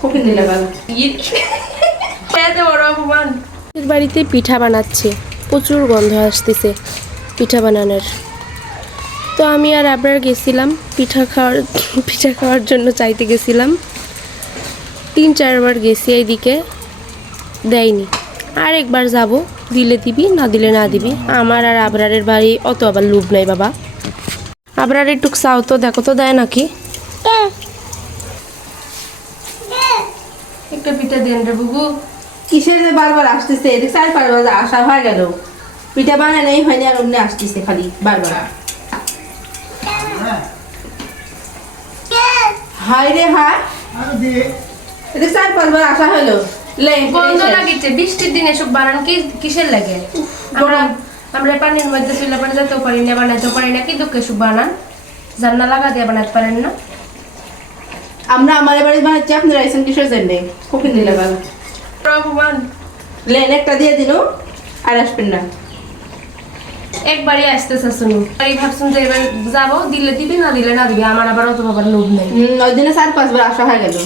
Cooking দিলে ভালো বাড়িতে পিঠা বানাচ্ছে, প্রচুর গন্ধ আসতেছে পিঠা বানানোর। তো আমি আর আবার গেছিলাম পিঠা খাওয়ার জন্য চাইতে গেছিলাম। 3-4 বার গেছি, এইদিকে দেয়নি। আর একবার যাব, দিলে দিবি, না দিলে না দিবি। আমার আর আবরারের বাড়ি অত আবার লোভ নাই বাবা। আবরার একটু চাও তো, দেখো তো দেয় নাকি। একটা পিঠা দেন রে বুবু। কিসের যে বারবার আসতেছে, এদিক সাইড বারবার আসা হয়ে গেল, পিঠা বানায় নেই হয়নি, আর অমনি আসতেছে খালি বারবার। হাই রে হাই, এদিক সাইড বারবার আসা হলো। গন্ধ লাগিছে, বৃষ্টির দিনে সব বানান কিসের লাগে? আমরা পানির মধ্যে চুলা পানি যেতেও পারি না, বানাইতেও পারি না, কি দুঃখে সব বানান জান্না লাগা দিয়ে বানাতে পারেন না। আমরা আমাদের বাড়ি বানাচ্ছি, আপনারা আইসেন কিসের জন্য? কোকিন দিলে ভালো ভগবান, লেন একটা দিয়ে দিন, আর আসবেন না। একবারই আসতেছে শুনি, বাড়ি ভাবছেন যে এবার যাবো, দিলে দিবি, না দিলে না দিবি। আমার আবার অত বাবার লোভ নেই। ওই দিনে 4-5 বার আসা হয়ে গেল।